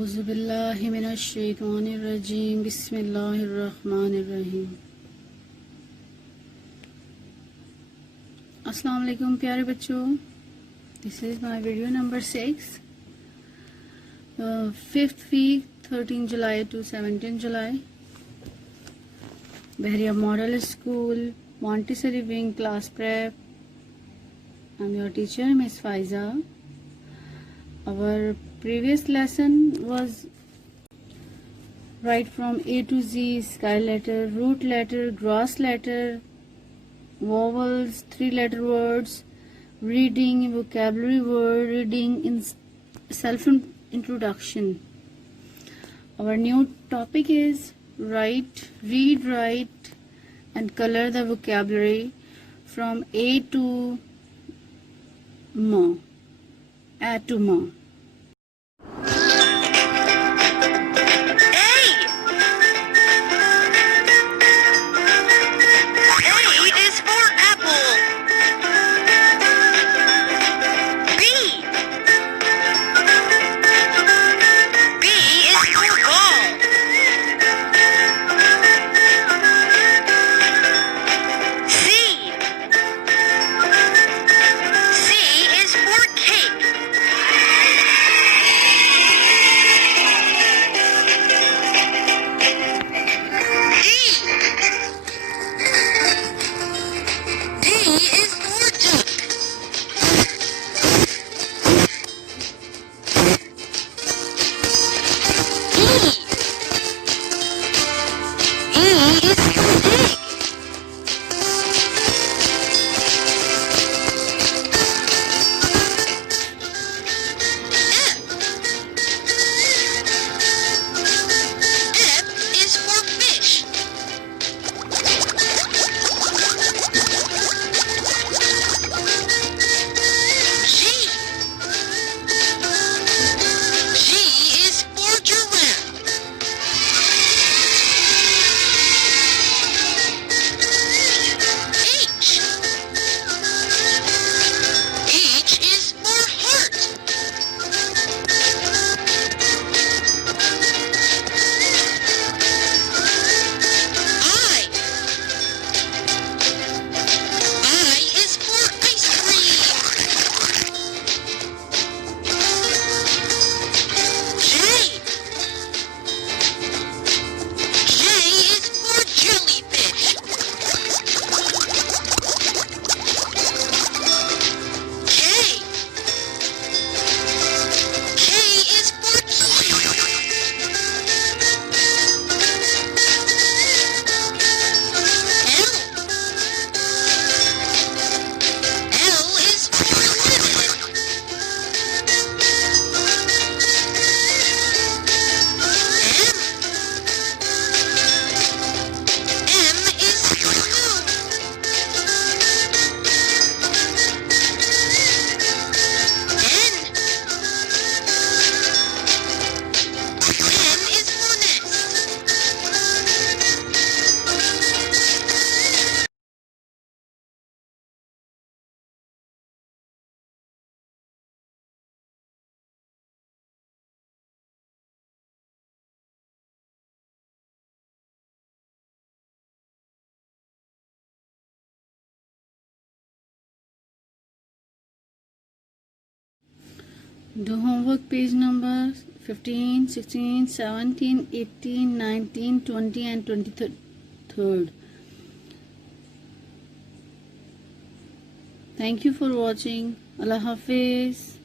औज़ुबिल्लाहिमिनश्शैतानिर्रजीम बिस्मिल्लाहिर्रहमानिर्रहीम। अस्सलाम वालेकुम प्यारे बच्चों, this is my video number 6, 5th week 13 July to 17 July, Bahria Model School, Montessori Wing Class Prep. I'm your teacher, Miss Faiza. Our previous lesson was write from A to Z, sky letter, root letter, gross letter, vowels, 3-letter words, reading, vocabulary word, reading, in self-introduction. Our new topic is read, write, and color the vocabulary from A to M. A to M. Do homework page number 15, 16, 17, 18, 19, 20 and 23rd. Thank you for watching. Allah Hafiz.